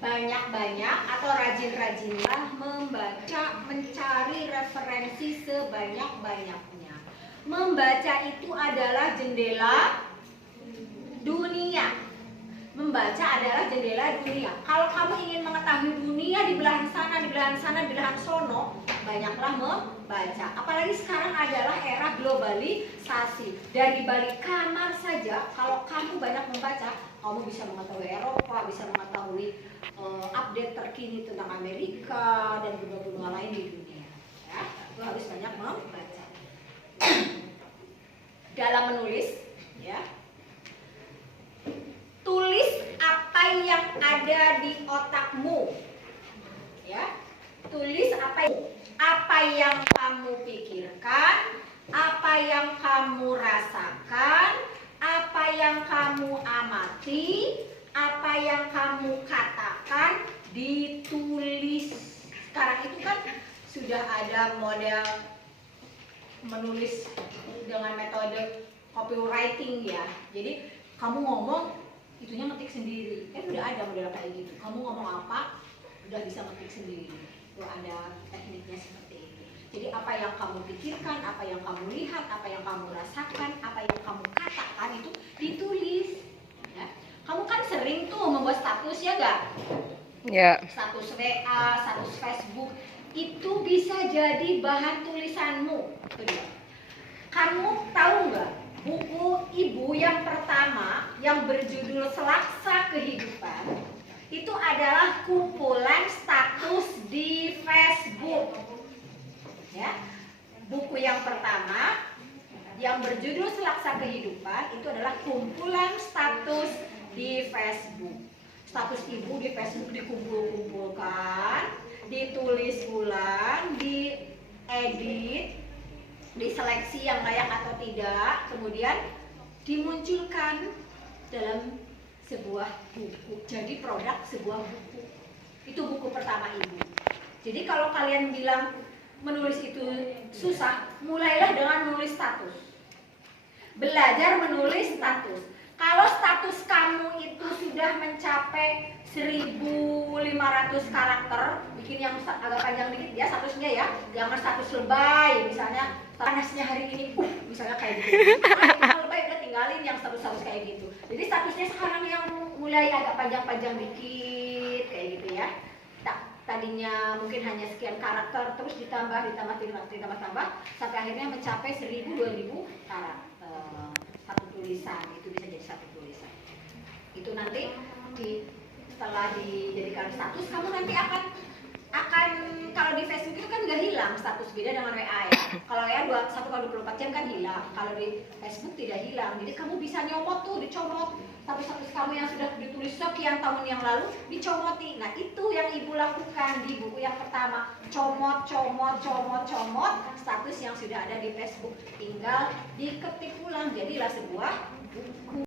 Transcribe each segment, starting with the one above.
Banyak-banyak atau rajin-rajinlah membaca, mencari referensi sebanyak-banyaknya. Membaca itu adalah jendela dunia. Membaca adalah jendela dunia. Kalau kamu ingin mengetahui dunia di belahan sana, di belahan sana, di belahan sono, banyaklah membaca. Apalagi sekarang adalah era globalisasi. Dari balik kamar saja, kalau kamu banyak membaca, kamu bisa mengetahui Eropa, bisa mengetahui update terkini tentang Amerika dan benua-benua lain di dunia. Ya, itu harus banyak membaca. Dalam menulis, ya, tulis apa yang ada di otakmu, ya. Tulis apa yang kamu pikirkan, apa yang kamu rasakan, apa yang kamu amati, apa yang kamu katakan, ditulis. Sekarang itu kan sudah ada model menulis dengan metode copywriting, ya. Jadi kamu ngomong, itunya ngetik sendiri. Udah ada model kayak gitu. Kamu ngomong apa, udah bisa ngetik sendiri. Itu ada tekniknya seperti itu. Jadi apa yang kamu pikirkan, apa yang kamu lihat, apa yang kamu rasakan, apa yang kamu katakan, itu ditulis, ya. Kamu kan sering tuh membuat status, ya gak? Ya. Status WA, status Facebook, itu bisa jadi bahan tulisanmu. Kamu tahu nggak, buku ibu yang pertama yang berjudul Selaksa Kehidupan itu adalah kumpulan status di Facebook, ya. Buku yang pertama yang berjudul Selaksa Kehidupan itu adalah kumpulan status di Facebook. Status ibu di Facebook dikumpul-kumpulkan, ditulis ulang, diedit, diseleksi yang layak atau tidak, kemudian dimunculkan dalam sebuah buku. Jadi produk sebuah buku. Itu buku pertama ibu. Jadi kalau kalian bilang menulis itu susah, mulailah dengan menulis status. Belajar menulis status. Kalau status kamu itu sudah mencapai 1.500 karakter, bikin yang agak panjang dikit ya statusnya, ya. Jangan status lebay, misalnya panasnya hari ini, misalnya kayak gitu. Kalau lebay udah tinggalin yang status-status kayak gitu. Jadi statusnya sekarang yang mulai agak panjang-panjang dikit, kayak gitu, ya. Tadinya mungkin hanya sekian karakter, terus ditambah, sampai akhirnya mencapai 1.000-2.000 karakter. Satu tulisan, itu bisa jadi satu tulisan. Itu nanti setelah dijadikan status, kamu nanti akan kalau di Facebook itu kan nggak hilang status, beda dengan WA, ya. Kalau WA 1x24 jam kan hilang, kalau di Facebook tidak hilang. Jadi kamu bisa nyomot tuh, dicomot status kamu yang sudah ditulis sekian tahun yang lalu, dicomoti. Nah, itu yang ibu lakukan di buku yang pertama, comot status yang sudah ada di Facebook, tinggal diketik ulang, jadilah sebuah buku.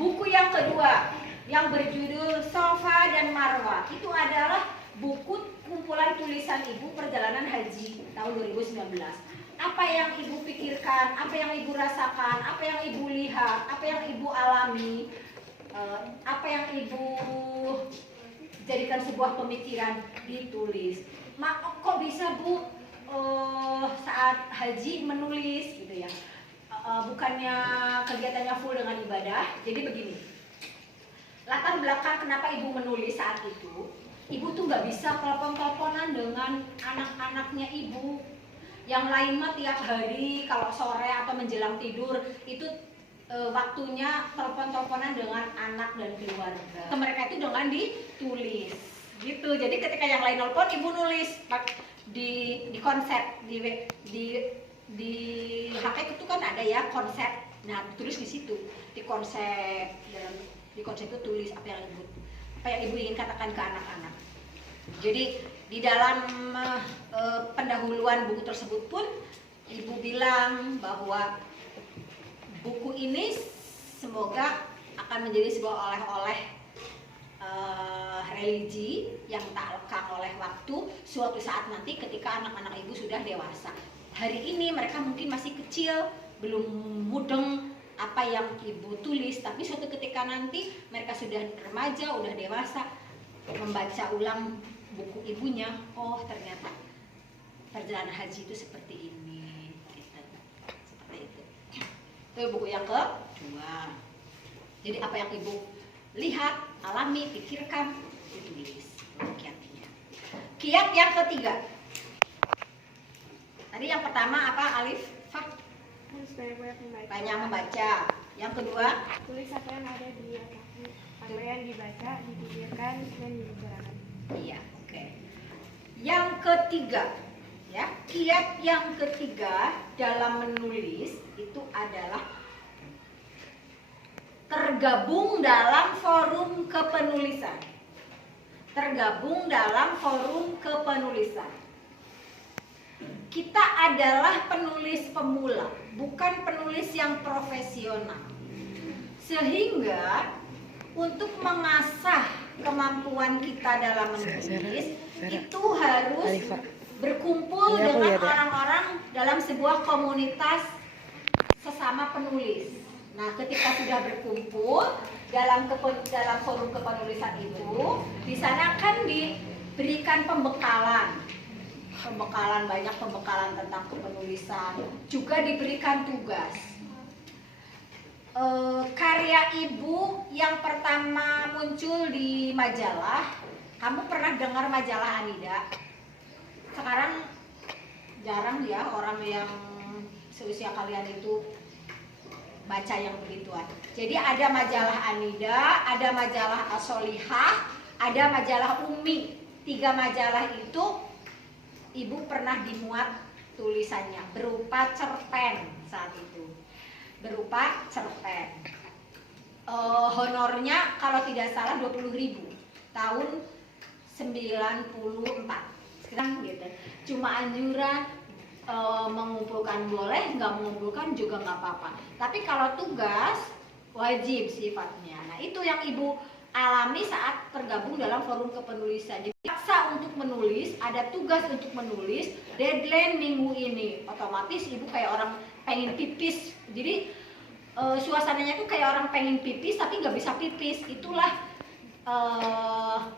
Buku yang kedua yang berjudul Sofa dan Marwa, itu adalah buku kumpulan tulisan ibu perjalanan haji tahun 2019. Apa yang ibu pikirkan, apa yang ibu rasakan, apa yang ibu lihat, apa yang ibu alami, apa yang ibu jadikan sebuah pemikiran, ditulis. Kok bisa bu saat haji menulis, gitu ya? Bukannya kegiatannya full dengan ibadah. Jadi begini, latar belakang kenapa ibu menulis saat itu, ibu tuh nggak bisa telepon-teleponan dengan anak-anaknya ibu. Yang lain mah tiap hari kalau sore atau menjelang tidur itu waktunya telepon-teleponan dengan anak dan keluarga. Mereka itu dengan ditulis, gitu. Jadi ketika yang lain telepon, ibu nulis di konsep di HP itu kan ada ya konsep. Nah, tulis di situ di konsep, dan di konsep itu tulis apa yang ibu ingin katakan ke anak-anak. Jadi di dalam pendahuluan buku tersebut pun ibu bilang bahwa buku ini semoga akan menjadi sebuah oleh-oleh religi yang tak lekang oleh waktu suatu saat nanti ketika anak-anak ibu sudah dewasa. Hari ini mereka mungkin masih kecil, belum mudeng apa yang ibu tulis, tapi suatu ketika nanti mereka sudah remaja, udah dewasa, membaca ulang buku ibunya, oh ternyata perjalanan haji itu seperti ini, gitu. Seperti itu. Itu buku yang kedua. Jadi apa yang ibu lihat, alami, pikirkan, ditulis kiatnya. Kiat yang ketiga. Tadi yang pertama apa, Alif? Fak? Banyak membaca. Yang kedua, tulis apa yang ada di otakmu, apa yang dibaca, dipikirkan, dan dibicarakan. Iya, oke. Yang ketiga, ya, kiat yang ketiga dalam menulis itu adalah tergabung dalam forum kepenulisan. Tergabung dalam forum kepenulisan. Kita adalah penulis pemula, bukan penulis yang profesional. Sehingga untuk mengasah kemampuan kita dalam menulis itu harus berkumpul dengan orang-orang dalam sebuah komunitas sesama penulis. Nah, ketika sudah berkumpul dalam forum kepenulisan itu, di sana kan diberikan pembekalan, banyak pembekalan tentang kepenulisan, juga diberikan tugas. Karya ibu yang pertama muncul di majalah, kamu pernah dengar majalah Anida? Sekarang jarang ya orang yang seusia kalian itu baca yang begituan. Jadi ada majalah Anida, ada majalah As-Solihah, ada majalah Umi. 3 majalah itu ibu pernah dimuat tulisannya berupa cerpen saat itu. Berupa cerpen. Honornya kalau tidak salah 20.000 tahun 94. Sekarang gitu. Cuma anjuran mengumpulkan boleh, nggak mengumpulkan juga nggak apa-apa. Tapi kalau tugas wajib sifatnya. Nah, itu yang ibu alami saat tergabung dalam forum kepenulisan. Jadi paksa untuk menulis, ada tugas untuk menulis, deadline minggu ini. Otomatis ibu kayak orang pengen pipis. Jadi suasananya tuh kayak orang pengen pipis tapi nggak bisa pipis. Itulah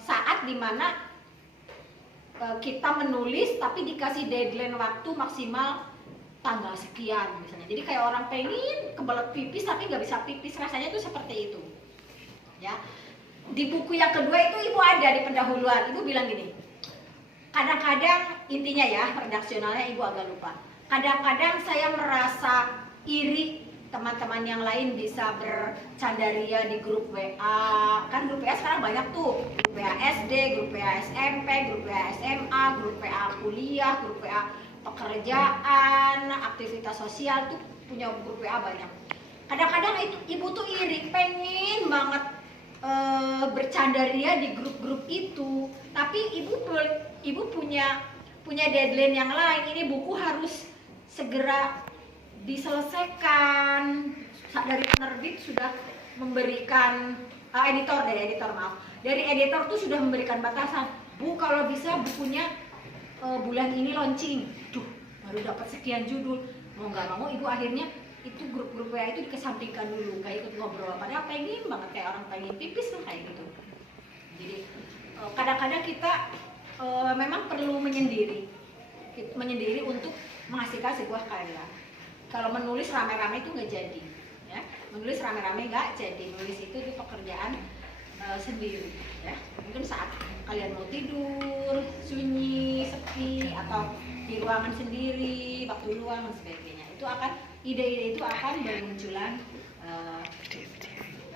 saat dimana kita menulis tapi dikasih deadline waktu maksimal tanggal sekian misalnya. Jadi kayak orang pengen kebelet pipis tapi nggak bisa pipis, rasanya tuh seperti itu. Ya. Di buku yang kedua itu ibu ada di pendahuluan, ibu bilang gini, kadang-kadang intinya ya redaksionalnya ibu agak lupa. Kadang-kadang saya merasa iri teman-teman yang lain bisa bercandaria di grup WA. Kan grup WA sekarang banyak tuh, grup WA SD, grup WA SMP, grup WA SMA, grup WA kuliah, grup WA pekerjaan, aktivitas sosial tuh punya grup WA banyak. Kadang-kadang itu ibu tuh iri, pengen banget bercandaria di grup-grup itu, tapi ibu punya deadline yang lain. Ini buku harus segera diselesaikan. Dari penerbit sudah memberikan dari editor tuh sudah memberikan batasan, Bu kalau bisa bukunya bulan ini launching. Duh, baru dapat sekian judul, mau nggak mau ibu akhirnya itu grup-grup WA itu dikesampingkan dulu, nggak ikut ngobrol. Padahal pengen banget, kayak orang pengen pipis lah kayak gitu. Jadi kadang-kadang kita memang perlu menyendiri untuk menghasilkan sebuah karya. Kalau menulis rame-rame itu nggak jadi, ya. Menulis rame-rame nggak jadi. Menulis itu pekerjaan sendiri, ya. Mungkin saat kalian mau tidur, sunyi, sepi, atau di ruangan sendiri, waktu luang dan sebagainya. Itu akan ide-ide itu akan bermunculan.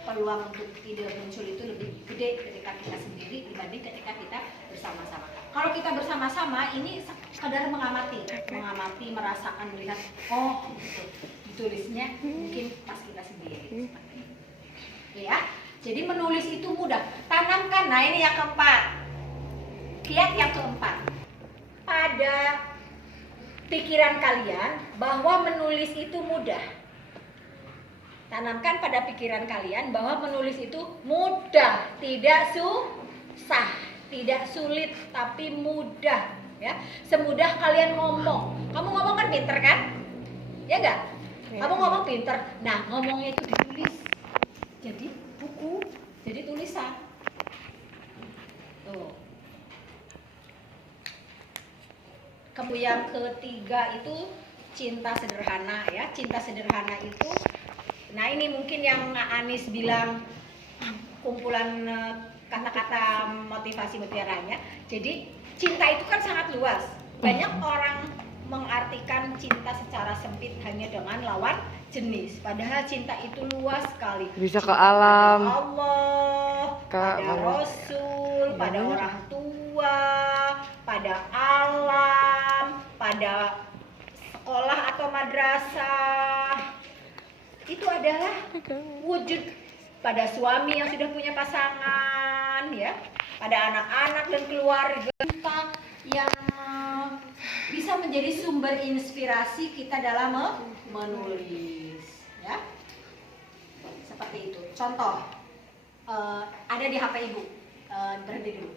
Peluang untuk ide muncul itu lebih gede ketika kita sendiri dibanding ketika kita bersama-sama. Kalau kita bersama-sama ini sekadar mengamati, merasakan, melihat, oh gitu, ditulisnya mungkin pas kita sendiri. Seperti itu. Ya, jadi menulis itu mudah. Tanamkan. Nah ini yang keempat. Kiat yang keempat. Pada pikiran kalian bahwa menulis itu mudah. Tanamkan pada pikiran kalian bahwa menulis itu mudah, tidak susah, tidak sulit, tapi mudah, ya. Semudah kalian ngomong. Kamu ngomong kan pinter kan? Ya enggak? Kamu ngomong pinter. Nah, ngomongnya itu ditulis. Jadi buku, jadi tulisan. Tuh. Kemudian yang ketiga itu cinta sederhana ya. Cinta sederhana itu, nah ini mungkin yang Anis bilang kumpulan kata-kata motivasi mutiaranya. Jadi cinta itu kan sangat luas. Banyak orang mengartikan cinta secara sempit hanya dengan lawan jenis. Padahal cinta itu luas sekali. Bisa ke Cinta alam, pada Allah, pada mana? Rasul, pada Mana? orang tua, pada alam, pada sekolah atau madrasah. Itu adalah wujud pada suami yang sudah punya pasangan ya, pada anak-anak dan keluarga kita yang bisa menjadi sumber inspirasi kita dalam menulis ya. Seperti itu. Contoh ada di HP Ibu. Berhenti dulu.